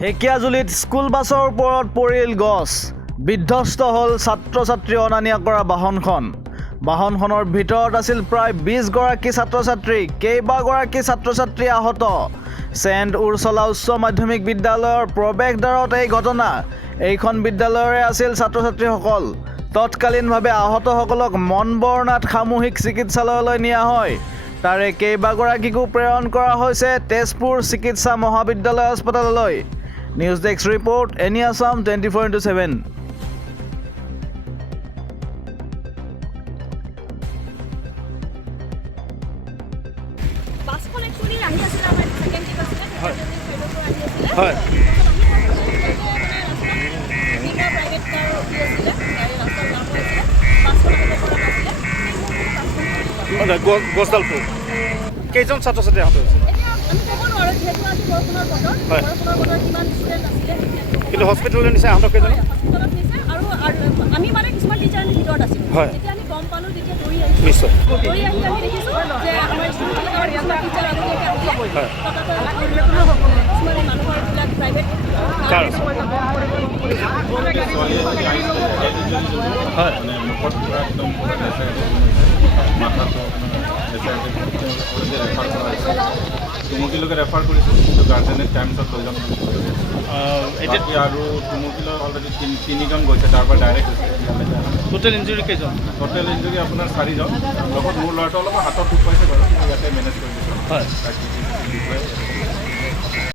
ঢেকিয়াজুলিত school বাছৰ ওপৰত পৰিল গছ বিধ্বস্ত হ'ল ছাত্ৰ ছাত্ৰী অনা নিয়া কৰা বাহনখন বাহনখনৰ ভিতৰত আছিল প্ৰায় 20 গৰাকী ছাত্ৰ ছাত্ৰী কেইবাগৰাকী ছাত্ৰ ছাত্ৰী আহত সেণ্ট উৰ্চলা উচ্চ মাধ্যমিক বিদ্যালয়ৰ প্ৰৱেশদ্বাৰত এই ঘটনা এইখন বিদ্যালয়ৰে আছিল ছাত্ৰ ছাত্ৰীসকল তৎকালীনভাৱে আহতসকলক মনবৰনাথ সামূহিক চিকিৎসালয়লৈ নিয়া হয় তাৰে কেইবাগৰাকীকো প্ৰেৰণ কৰা হৈছে তেজপুৰ চিকিৎসা মহাবিদ্যালয় হাস্পতাললৈ news desk report any Assam 24/7 বাছখন একচুয়ালি আহি আছিল আমাৰ সেকেন্ড টিক আছিল হয় হয় প্ৰাইভেট কাৰ উঠি আছিলে ৰাস্তাৰ নাম হৈছিলে বাছখন আহিব পৰা নাছিলে গছডালটো কেইজন ছাত্ৰ ছাত্ৰী আহত হৈছে এতিয়া আমি ক'ব নোৱাৰোঁ যিহেতু আজি বৰষুণৰ বতৰ কিমান ষ্টুডেণ্ট আছিলে কিন্তু হস্পিটেললৈ নিছে আহত কেইজন হস্পিটেলত নিছে আৰু আমি মানে কিছুমান টিচাৰ ভিতৰত আছিলোঁ হয় যেতিয়া আমি গম পালোঁ তেতিয়া দৌৰি আহিছোঁ নিশ্চয় দৌৰি আহি আমি দেখিছোঁ যে আমাৰ ষ্টুডেণ্টবিলাকৰ কিছুমান টিচাৰ আগতীয়াকৈ আহিলে হয় কিছুমান মানুহৰ বিলাক প্ৰাইভেট কাৰ হয় টুমুকিলৈকে ৰেফাৰ কৰিছোঁ কিন্তু গাৰ্জেনে টাইমছত লৈ যাম এতিয়া আৰু টুমুকিলৈ অলৰেডি তিনিজন গৈছে তাৰ পৰা ডাইৰেক্ট গৈছে টোটেল ইঞ্জুৰি কেইজন টোটেল ইঞ্জুৰি আপোনাৰ 4জন লগত মোৰ ল'ৰাটো অলপ হাতত দুখ পাইছে বাৰু ইয়াতে মেনেজ কৰি দিছোঁ হয় তাক